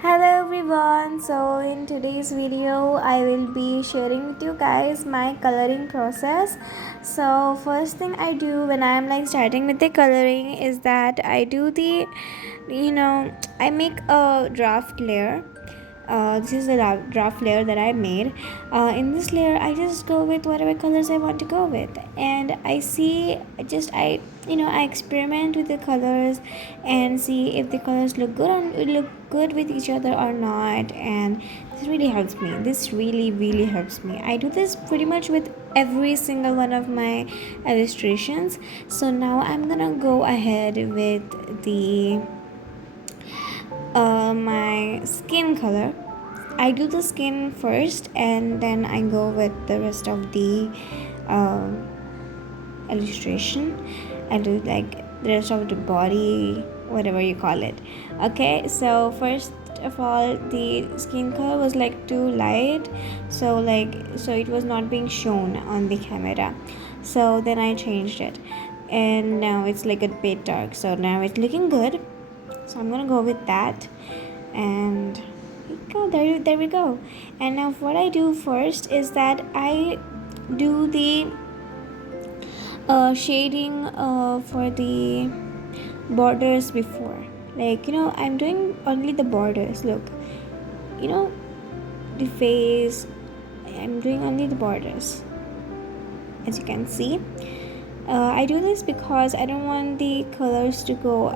Hello everyone. So in today's video I will be sharing with you guys my coloring process. So first thing I do when I am like starting with the coloring is that I do the I make a draft layer. This is the draft layer that I made. In this layer I just go with whatever colors I want to go with, and I experiment with the colors and see if the colors look good with each other or not. And this really helps me. This really helps me. I do this pretty much with every single one of my illustrations. So now I'm gonna go ahead with the my skin color. I do the skin first and then I go with the rest of the uh, illustration. I do like the rest of the body, whatever you call it. Okay, so first of all, the skin color was like too light, so it was not being shown on the camera. So then I changed it, and now it's like a bit dark. So now it's looking good. So I'm gonna go with that, and there we go. And now what I do first is that I do the shading for the borders before. Like, I'm doing only the borders. Look, you know, the face, I'm doing only the borders, as you can see. I do this because I don't want the colors to go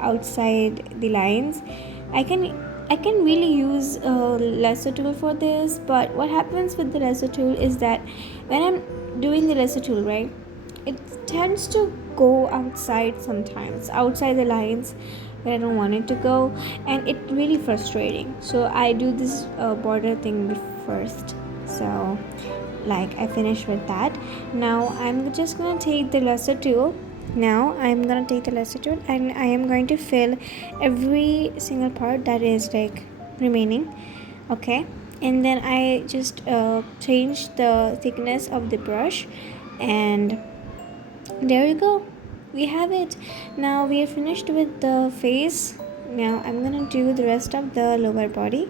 outside the lines. I can really use a lasso tool for this, but what happens with the lasso tool is that when I'm doing the lasso tool, right, it tends to go outside sometimes, outside the lines where I don't want it to go, and it really frustrating. So I do this border thing first. So like I finished with that. Now I'm just gonna take the lasso tool. And I am going to fill every single part that is like remaining. Okay, and then I just change the thickness of the brush, and there you go, we have it. Now we are finished with the face. Now I'm gonna do the rest of the lower body.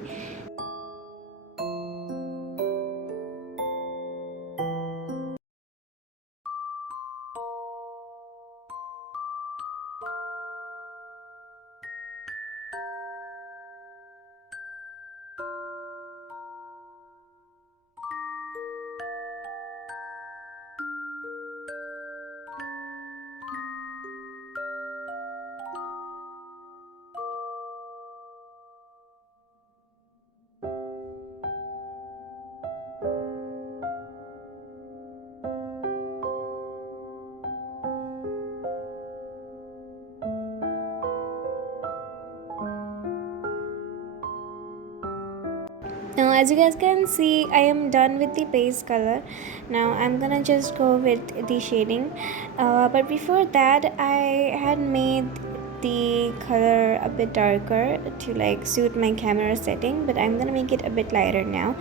Now as you guys can see, I am done with the base color. Now I'm gonna just go with the shading, but before that I had made the color a bit darker to like suit my camera setting, but I'm gonna make it a bit lighter now.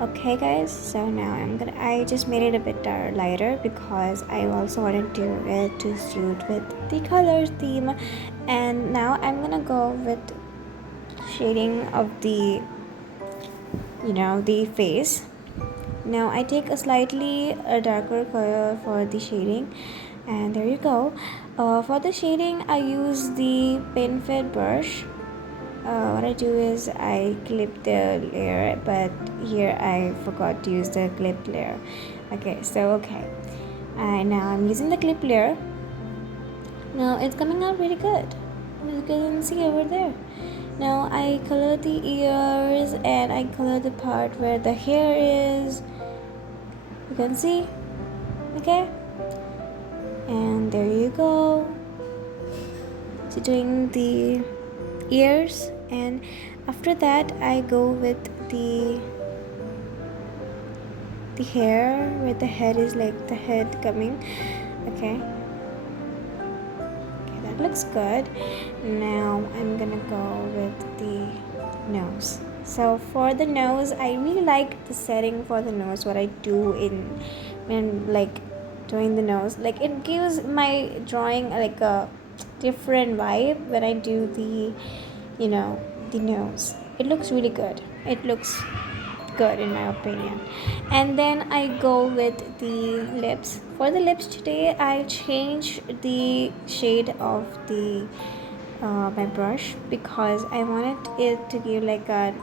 Okay guys, so now I just made it a bit lighter because I also wanted to suit with the color theme. And now I'm gonna go with shading of the face. Now I take a slightly darker color for the shading, and there you go. For the shading I use the pen fed brush. What I do is I clip the layer, but here I forgot to use the clip layer. Okay, and now I'm using the clip layer. Now it's coming out really good, as you can see over there. Now I color the ears and I color the part where the hair is. You can see, okay? And there you go. So doing the ears, and after that I go with the hair where the head is, like the head coming. Okay, that looks good. Now I'm gonna go with the nose. So for the nose, I really like the setting for the nose, what I do when like doing the nose. Like it gives my drawing like a different vibe when I do the nose. it looks really good. It looks good in my opinion. And then I go with the lips. For the lips today, I changed the shade of the my brush because I wanted it to give like a,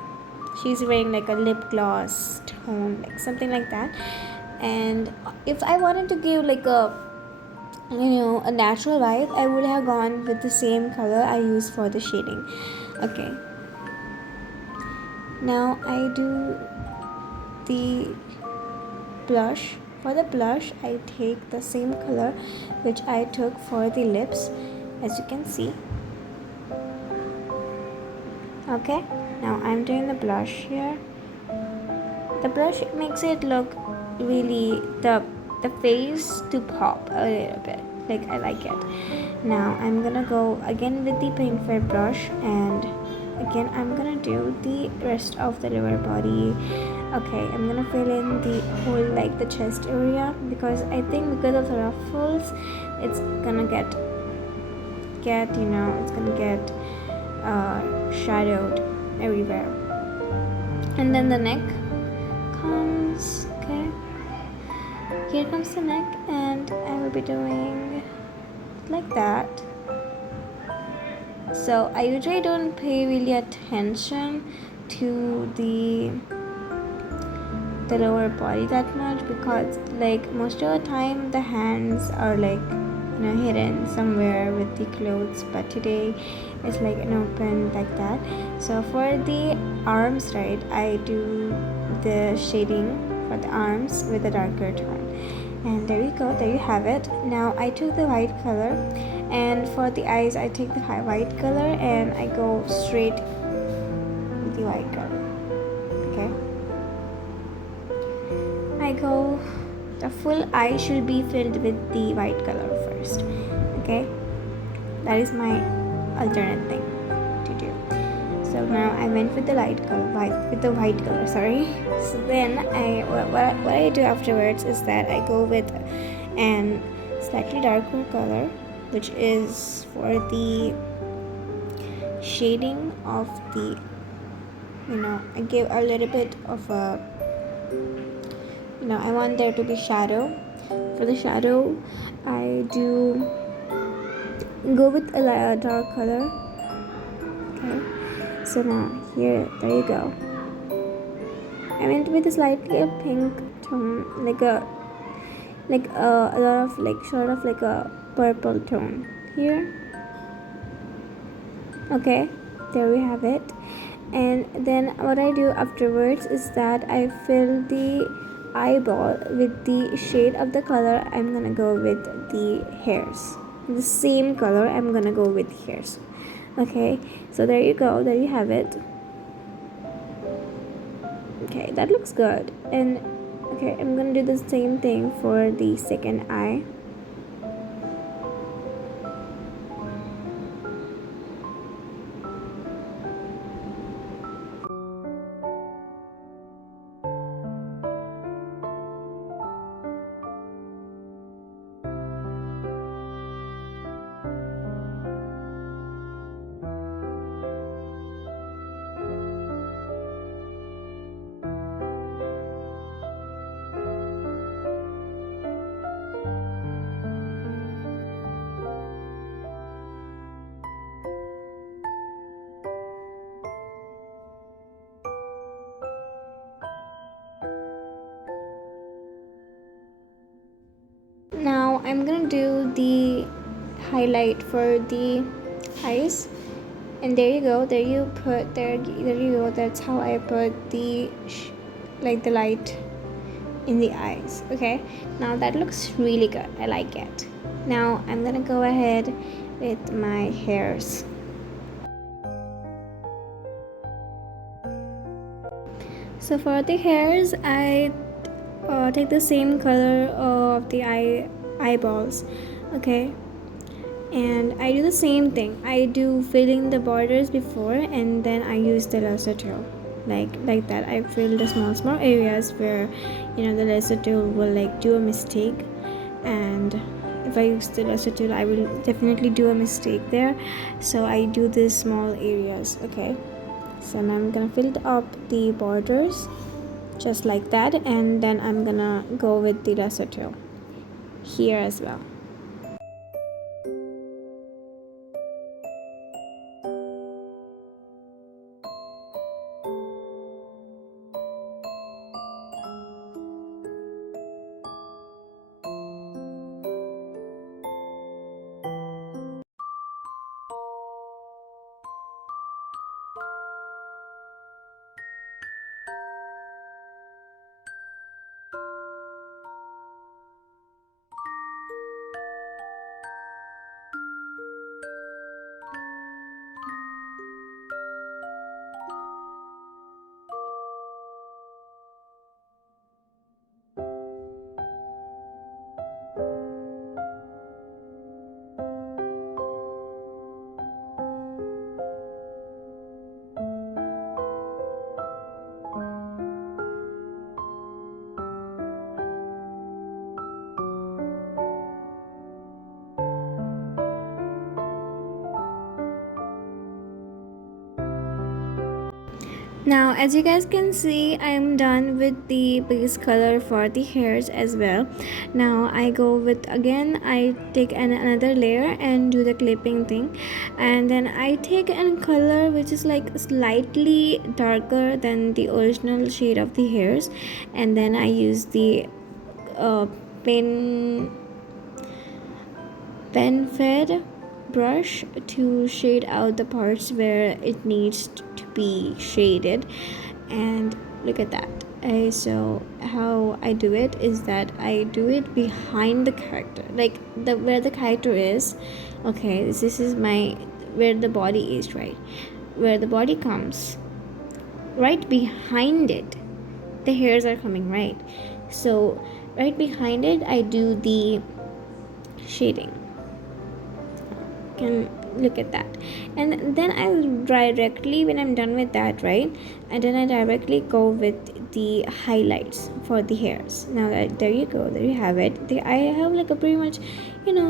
she's wearing like a lip gloss tone, like something like that. And if I wanted to give like a, you know, a natural vibe, I would have gone with the same color I used for the shading. Okay, now I do the blush. For the blush, I take the same color which I took for the lips, as you can see. Okay, now I'm doing the blush here. The blush makes it look really, the face to pop a little bit, like I like it. Now I'm gonna go again with the Paint X brush, and again I'm gonna do the rest of the lower body. Okay, I'm gonna fill in the whole, like the chest area, because I think because of the ruffles it's gonna get you know, it's gonna get shadowed everywhere. And then the neck comes. Okay, here comes the neck, and I will be doing like that. So I usually don't pay really attention to the lower body that much, because like most of the time the hands are like, you know, hidden somewhere with the clothes, but today it's like an open like that. So for the arms, right, I do the shading for the arms with a darker tone. And there you go, there you have it. Now I took the white color, and for the eyes I take the white color and I go straight with the white color. Okay, I go, the full eye should be filled with the white color first. Okay, that is my alternate thing to do. So now I went with the light color, with the white color, sorry. So then what I do afterwards is that I go with an slightly darker color, which is for the shading of the, you know, I give a little bit of a, you know, I want there to be shadow. For the shadow, I do go with a dark color. Okay, so now here, there you go. I went with a slightly a pink tone, like a lot of like sort of like a purple tone here. Okay, there we have it. And then what I do afterwards is that I fill the eyeball with the shade of the color I'm gonna go with the hairs. The same color I'm gonna go with hairs. Okay, so there you go, there you have it. Okay, that looks good. And okay, I'm gonna do the same thing for the second eye. Now I'm gonna do the highlight for the eyes, and there you go, there you go, that's how I put the like the light in the eyes. Okay, now that looks really good, I like it. Now I'm gonna go ahead with my hairs. So for the hairs, I take the same color of the eyeballs. Okay, and I do the same thing. I do filling the borders before, and then I use the lasso tool like that. I fill the small areas where, you know, the lasso tool will like do a mistake, and if I use the lasso tool I will definitely do a mistake there, so I do these small areas. Okay, So now I'm gonna fill up the borders just like that, and then I'm gonna go with the lesser here as well. Now as you guys can see, I'm done with the base color for the hairs as well. Now I go with, again I take another layer and do the clipping thing, and then I take a color which is like slightly darker than the original shade of the hairs, and then I use the pen fed brush to shade out the parts where it needs to be shaded. And look at that. So how I do it is that I do it behind the character, like where the character is. Okay, this is my where the body is, right? Where the body comes, right behind it the hairs are coming, right? So right behind it I do the shading. Can look at that, and then I directly, when I'm done with that, right, and then I directly go with the highlights for the hairs. Now there you go, there you have it. I have like a pretty much,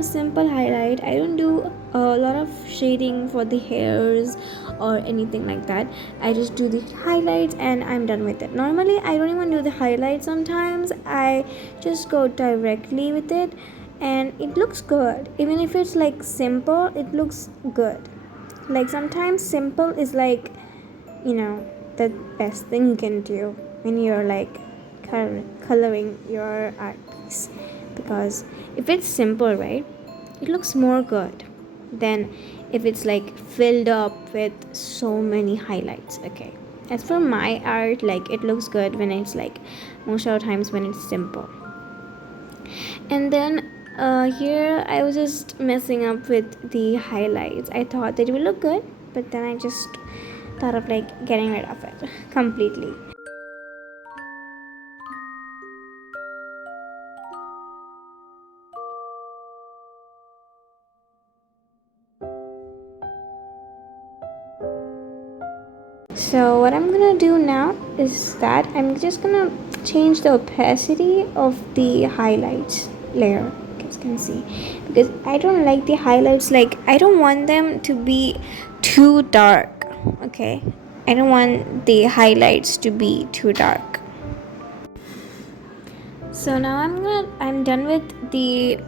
simple highlight. I don't do a lot of shading for the hairs or anything like that. I just do the highlights and I'm done with it. Normally I don't even do the highlights. Sometimes I just go directly with it, and it looks good. Even if it's like simple, it looks good. Like sometimes simple is like, the best thing you can do when you're like coloring your art piece, because if it's simple, right, it looks more good than if it's like filled up with so many highlights. Okay, as for my art, like it looks good when it's like, most of the times when it's simple. And then here I was just messing up with the highlights. I thought that it would look good, but then I just thought of like getting rid of it completely. So what I'm gonna do now is that I'm just gonna change the opacity of the highlights layer, as you can see, because I don't like the highlights, like I don't want them to be too dark. Okay, I don't want the highlights to be too dark. So now I'm done with the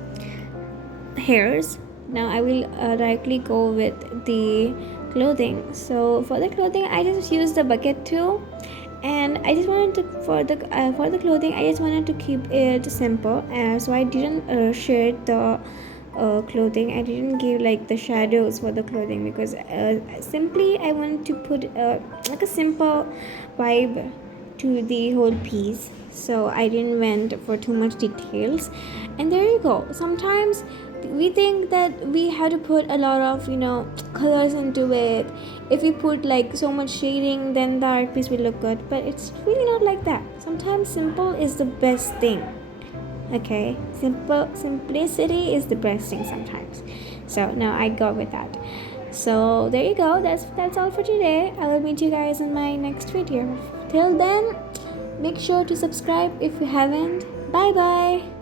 hairs. Now I will directly go with the clothing. So for the clothing, I just used the bucket tool, and I just wanted to for the clothing I just wanted to keep it simple, so I didn't shade the clothing. I didn't give like the shadows for the clothing, because simply I wanted to put like a simple vibe to the whole piece, so I didn't went for too much details. And there you go. Sometimes we think that we have to put a lot of colors into it. If we put like so much shading, then the art piece will look good, but it's really not like that. Sometimes simple is the best thing. Okay, simplicity is the best thing sometimes. So now I go with that. So there you go. That's all for today. I will meet you guys in my next video. Till then, make sure to subscribe if you haven't. Bye bye.